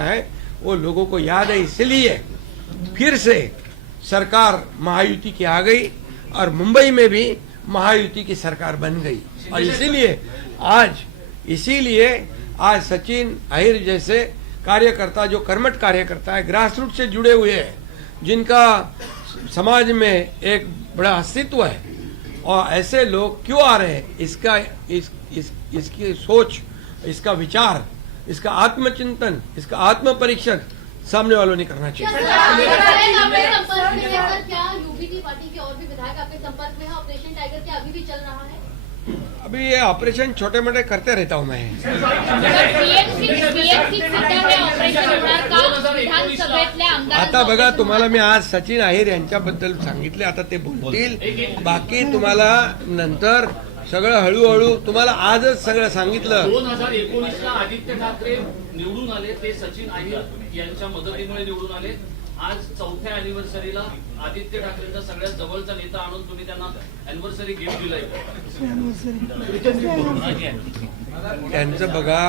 है वो लोगों को याद है, इसलिए फिर से सरकार महायुति की आ गई और मुंबई में भी महायुति की सरकार बन गई। और इसीलिए आज सचिन अहिर जैसे कार्यकर्ता, जो कर्मठ कार्यकर्ता है, ग्रास रूट से जुड़े हुए हैं, जिनका समाज में एक बड़ा अस्तित्व है, और ऐसे लोग क्यों आ रहे हैं, इसकी सोच, इसका विचार, इसका आत्मचिंतन, इसका आत्म परीक्षण सामने वालों ने करना चाहिए। क्या यूबीटी पार्टी के और भी विधायक आपके संपर्क में हैं? ऑपरेशन टाइगर क्या अभी भी चल रहा है? अभी ये ऑपरेशन छोटे मोटे करते रहता हूँ मैं। आता बघा, तुम्हाला मी आज सचिन अहिर यांच्याबद्दल सांगितले, आता ते बोलतील, बाकी तुम्हाला नंतर सगळं हळूहळू, तुम्हाला आजच सगळं सांगितलं। 2019ला आदित्य ठाकरे निवडून आले, ते सचिन अहिर यांच्या मदतीमुळे निवडून आले। आज 4थ्या अॅनिव्हर्सरीला आदित्य ठाकरेंचा सगळ्यात जवळचा नेता आणून तुम्ही त्यांना अॅनिव्हर्सरी गिफ्ट दिलाय। त्यांचं बघा,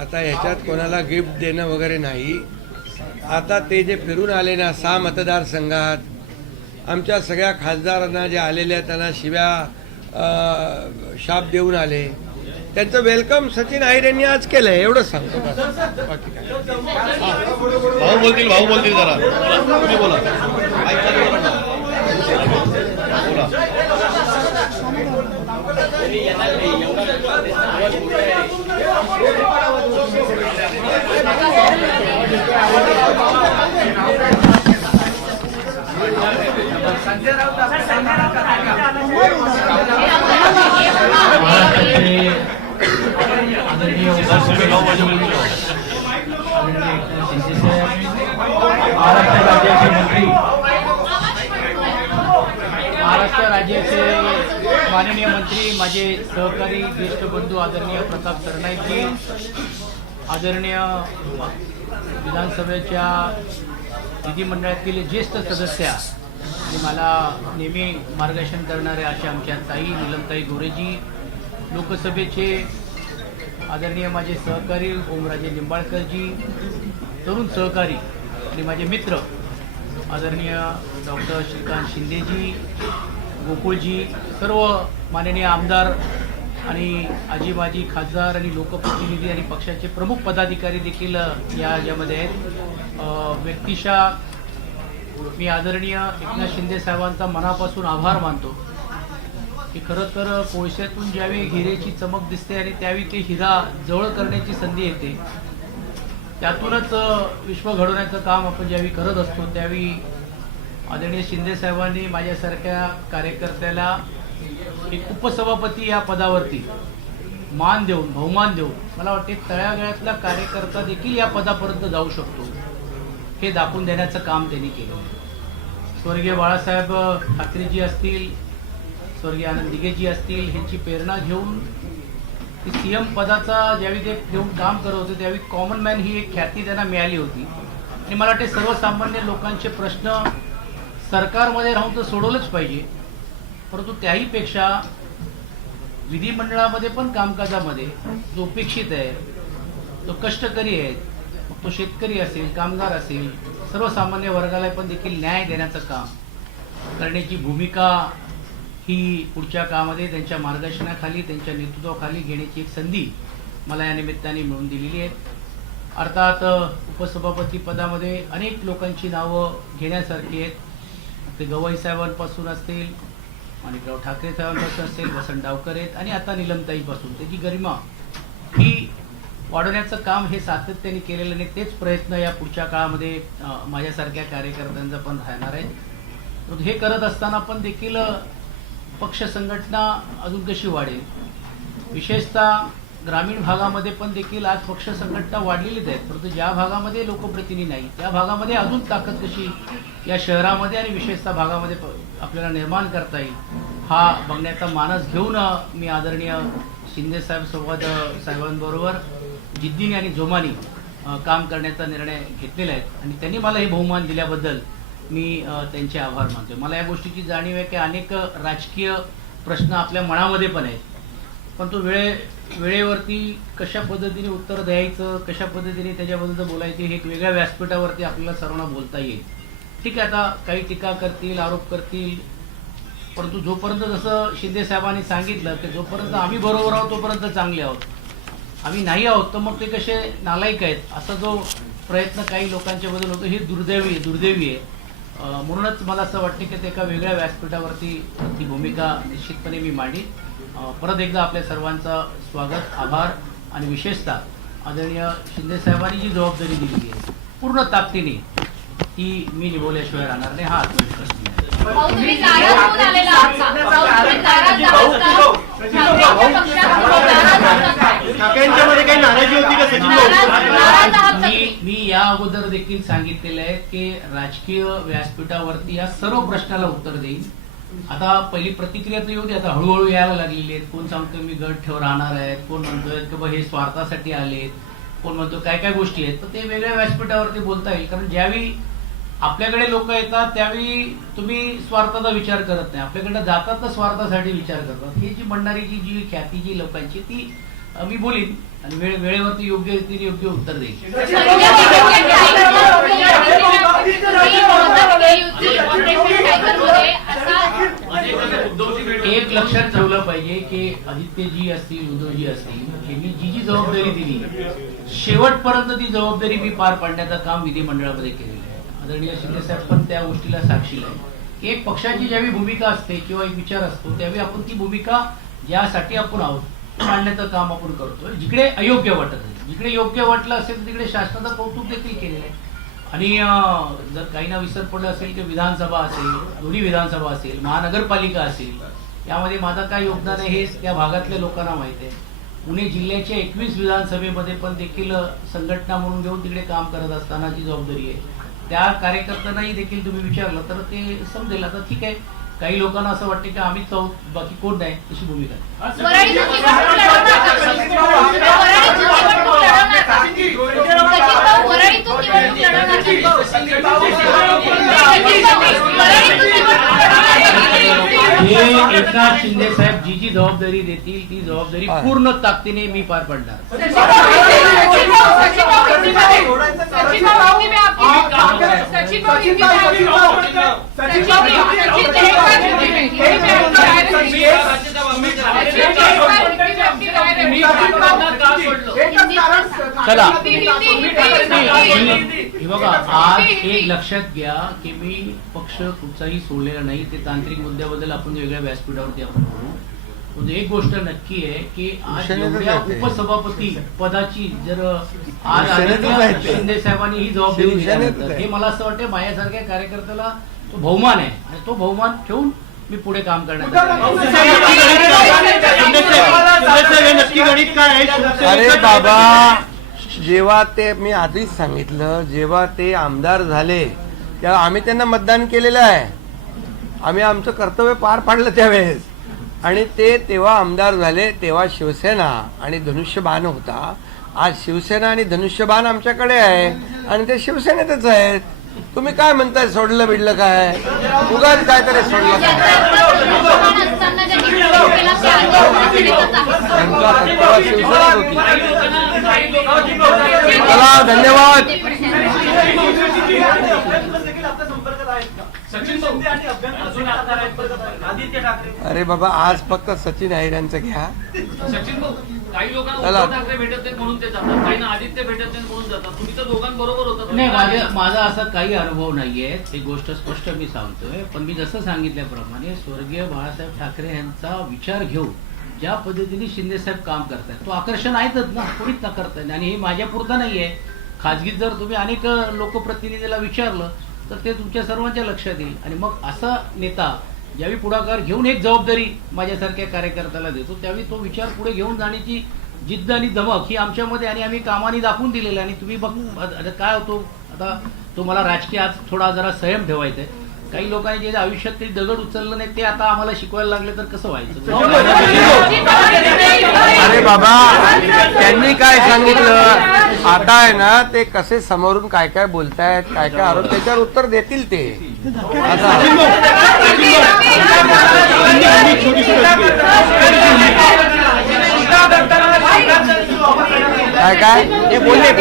आता ह्याच्यात कोणाला गिफ्ट देणं वगैरे नाही। आता ते जे फिरून आले ना 6 मतदारसंघात, आमच्या सगळ्या खासदारांना जे आलेल्या त्यांना शिव्या शाप देऊन आले, त्यांचं वेलकम सचिन अहिर यांनी आज केलंय, एवढंच सांगतो। बाकी काय भाऊ बोलतील जरा तुम्ही बोला। महाराष्ट्र राज्याचे माननीय मंत्री, माझे सहकारी, ज्येष्ठ बंधू आदरणीय प्रताप सरनाईकजी, आदरणीय विधानसभेच्या विधिमंडळातील ज्येष्ठ सदस्य आणि मला नेहमी मार्गदर्शन करणारे अशा आमच्या ताई नीलमताई गोरेजी, लोकसभेचे आदरणीय माझे सहकारी ओमराजे निंबाळकरजी, तरुण सहकारी आणि माझे मित्र आदरणीय डॉक्टर श्रीकांत शिंदेजी, गोकुळजी, सर्व माननीय आमदार आणि आजी खासदार आणि लोकप्रतिनिधी आणि पक्षाचे प्रमुख पदाधिकारी देखील यामध्ये आहेत। व्यक्तिशः मी आदरणीय एकनाथ शिंदे साहेबांचा मनापासून आभार मानतो की खरं तर कोळशातून ज्यावेळी हिरेची चमक दिसते आणि त्यावेळी ते हिरा जवळ करण्याची संधी येते, त्यातूनच विश्व घडवण्याचं काम आपण ज्यावेळी करत असतो, त्यावेळी आदरणीय शिंदे साहेबांनी माझ्यासारख्या कार्यकर्त्याला एक उपसभापती या पदावरती मान देऊन, बहुमान देऊन, मला वाटते तळागाळातला कार्यकर्ता देखील या पदापर्यंत जाऊ शकतो हे दाखवून देण्याचं काम त्यांनी केलं। स्वर्गीय बाळासाहेब ठाकरेजी असतील, स्वर्गीय आनंद दिघेजी असतील, ह्यांची प्रेरणा घेऊन सीएम पदाचा ज्यावेळी ते घेऊन काम करत होते, त्यावेळी कॉमन मॅन ही एक ख्याती त्यांना मिळाली होती। आणि मला वाटते सर्वसामान्य लोकांचे प्रश्न सरकारमध्ये राहून तर सोडवलंच पाहिजे, परंतु त्याहीपेक्षा विधिमंडळामध्ये पण कामकाजामध्ये जो अपेक्षित आहे, तो कष्टकरी आहे, तो शेतकरी असेल, कामगार असेल, सर्वसामान्य वर्गाला पण देखील न्याय देण्याचं काम करण्याची भूमिका ही पुढच्या काळामध्ये त्यांच्या मार्गदर्शनाखाली, त्यांच्या नेतृत्वाखाली घेण्याची एक संधी मला या निमित्ताने मिळवून दिलेली आहे। अर्थात उपसभापती पदामध्ये अनेक लोकांची नावं घेण्यासारखी आहेत। ते गवई साहेबांपासून असतील, माणिकराव ठाकरे साहेबांपासून असतील, वसंत डावकर आहेत, आणि आता नीलमताईपासून त्याची गरिमा ही वाढवण्याचं काम हे सातत्याने केलेलं नाही, तेच प्रयत्न या पुढच्या काळामध्ये माझ्यासारख्या कार्यकर्त्यांचा पण राहणार आहे। हे करत असताना पण देखील पक्ष संघटना अजून कशी वाढेल, विशेषतः ग्रामीण भागामध्ये पण देखील आज पक्ष संघटना वाढलेलीच आहेत, परंतु ज्या भागामध्ये लोकप्रतिनिधी नाही त्या भागामध्ये अजून ताकद कशी या शहरामध्ये आणि विशेषतः भागामध्ये आपल्याला निर्माण करता येईल, हा बघण्याचा मानस घेऊन मी आदरणीय शिंदे साहेबांबरोबर जिद्दीने आणि जोमाने काम करण्याचा निर्णय घेतलेला आहे। आणि त्यांनी मला हे बहुमान दिल्याबद्दल मी त्यांचे आभार मानतो। मला या गोष्टीची जाणीव आहे की अनेक राजकीय प्रश्न आपल्या मनामध्ये पण आहेत, पण तो वेळेवरती कशा पद्धतीने उत्तर द्यायचं, कशा पद्धतीने त्याच्याबद्दल बोलायचे हे एक वेगळ्या व्यासपीठावरती आपल्याला सर्वांना बोलता येईल. ठीक आहे, आता काही टीका करतील, आरोप करतील, परंतु जोपर्यंत जसं शिंदे साहेबांनी सांगितलं की जोपर्यंत आम्ही बरोबर आहोत तोपर्यंत चांगले आहोत, आम्ही नाही आहोत तर मग ते कसे नालायक आहेत, असा जो प्रयत्न काही लोकांच्या बद्दल होतो हे दुर्दैवी आहे. म्हणूनच मला असं वाटतं की ते एका वेगळ्या व्यासपीठावरती ती भूमिका निश्चितपणे मी मांडीन. परत एकदा आपल्या सर्वांचं स्वागत, आभार आणि विशेषतः आदरणीय शिंदे साहेबांनी जी जबाबदारी दिली आहे पूर्ण ताकदीने ती मी निभवल्याशिवाय राहणार नाही, हा आत्मविश्वास मी आहे. भाऊ, तुम्ही नाराज होऊन आलेला आहात का? भाऊ, तुम्ही नाराज आहात का? ठाकरेंच्या पक्षात तुम्ही नाराज आहात का? ठाकरेंच्यामध्ये काही नाराजी होती का सचिन नाराज आहात का? मी या अगोदर देखील सांगितलेलं आहे की राजकीय व्यासपीठावरती या सर्व प्रश्नाला उत्तर देईन. आता पहिली प्रतिक्रिया तर येऊ दे, आता हळूहळू यायला लागलेली आहेत. कोण सांगतोय मी गट ठेव राहणार आहेत, कोण म्हणतोय की बा हे स्वार्थासाठी आलेत, कोण म्हणतो काय काय गोष्टी आहेत. तर ते वेगळ्या व्यासपीठावरती बोलता येईल, कारण ज्यावेळी आपल्याकडे लोक येतात त्यावेळी तुम्ही स्वार्थाचा विचार करत नाही, आपल्याकडे जातात तर स्वार्थासाठी विचार करतात. ही जी म्हणणारी जी ख्याती जी लोकांची ती मी बोलीन आणि वेळेवरती योग्य रीतीने योग्य उत्तर देईल. एक लक्षात ठेवलं पाहिजे की आदित्यजी असतील, उद्धवजी असतील, यांनी जी जी जबाबदारी दिली शेवटपर्यंत ती जबाबदारी मी पार पाडण्याचं काम विधिमंडळामध्ये केलेलं आहे. आदरणीय शिंदे साहेब पण त्या गोष्टीला साक्षी आहे. एक पक्षाची ज्यावेळी भूमिका असते किंवा एक विचार असतो त्यावेळी आपण ती भूमिका ज्यासाठी आपण आहोत मांडण्याचं काम आपण करतोय. जिकडे अयोग्य वाटत आहे, जिकडे योग्य वाटलं असेल तिकडे शासनाचं कौतुक देखील केलेलं आहे. आणि जर काहींना विसर पडलं असेल की विधानसभा असेल, दोन्ही विधानसभा असेल, महानगरपालिका असेल, यामध्ये माझं काय योगदान आहे हे त्या भागातल्या लोकांना माहिती आहे. पुणे जिल्ह्याच्या 21 विधानसभेमध्ये पण देखील संघटना म्हणून घेऊन तिकडे काम करत असताना जी जबाबदारी आहे त्या कार्यकर्त्यांनाही देखील तुम्ही विचारलं तर ते समजेल. आता ठीक आहे, काही लोकांना असं वाटतं की आम्हीच आहोत बाकी कोण नाही, तशी भूमिका आहे. हे एकनाथ शिंदे साहेब जी जी जबाबदारी देतील ती जबाबदारी पूर्ण ताकदीने मी पार पाडणार. चला बघा, आज एक लक्षात घ्या की मी पक्ष कुठचाही सोडलेला नाही. ते तांत्रिक मुद्द्याबद्दल आपण वेगळ्या व्यासपीठावरती आपण बोलू. पण एक गोष्ट नक्की आहे की आज एवढ्या उपसभापती पदाची जर आज आदित्य शिंदे साहेबांनी ही जबाबदारी दिल्यानंतर हे मला असं वाटतं माझ्यासारख्या कार्यकर्त्याला तो बहुमान आहे आणि तो बहुमान ठेवून मी पुढे काम करण्यात. अरे बाबा, जेव्हा ते मी आधीच सांगितलं, जेव्हा ते आमदार झाले तेव्हा आम्ही त्यांना मतदान केलेलं आहे, आम्ही आमचं कर्तव्य पार पाडलं त्यावेळेस. आणि ते तेव्हा आमदार झाले तेव्हा शिवसेना आणि धनुष्यबाण होता. आज शिवसेना आणि धनुष्यबाण आमच्याकडे आहे आणि ते शिवसेनेतच आहेत. तुम्ही काय म्हणताय सोडलं बिडलं काय, उगाच काय तरी सोडलं काय. शिवसेना होती. चला, धन्यवाद. अरे बाबा, आज फक्त सचिन अहिरांचं घ्या. सचिन भाऊ, काही लोकांना उद्धव ठाकरे भेटत नाहीत म्हणून ते जातात, काही आदित्य भेटत नाहीत म्हणून जातात. तुम्ही तर दोघांबरोबर होता. नाही, माझा असा काही अनुभव नाहीये, ती गोष्ट स्पष्ट मी सांगतोय. पण मी जसं सांगितल्याप्रमाणे स्वर्गीय बाळासाहेब ठाकरे यांचा विचार घेऊन ज्या पद्धतीने शिंदे साहेब काम करतायत तो आकर्षण आहेतच ना, कोणीच ना करताय. आणि हे माझ्या पुरतं नाहीये, खाजगीत जर तुम्ही अनेक लोकप्रतिनिधीला विचारलं तर ते तुमच्या सर्वांच्या लक्षात येईल. आणि मग असा नेता ज्यावेळी पुढाकार घेऊन एक जबाबदारी माझ्यासारख्या कार्यकर्त्याला देतो त्यावेळी तो विचार पुढे घेऊन जाण्याची जिद्द आणि धमक ही आमच्यामध्ये आणि आम्ही कामाने दाखवून दिलेलं. आणि तुम्ही बघ काय होतो, आता तुम्हाला राजकीय आज थोडा जरा संयम ठेवायचा आहे. काही लोकांनी जे आयुष्यात ते दगड उचललं नाही ते आता आम्हाला शिकवायला लागले तर कसं व्हायचं. अरे बाबा, त्यांनी काय सांगितलं आता आहे ना, ते कसे समोरून काय काय बोलतायत, काय काय आरोप, त्याच्यावर उत्तर देतील ते. आता काय ते बोलले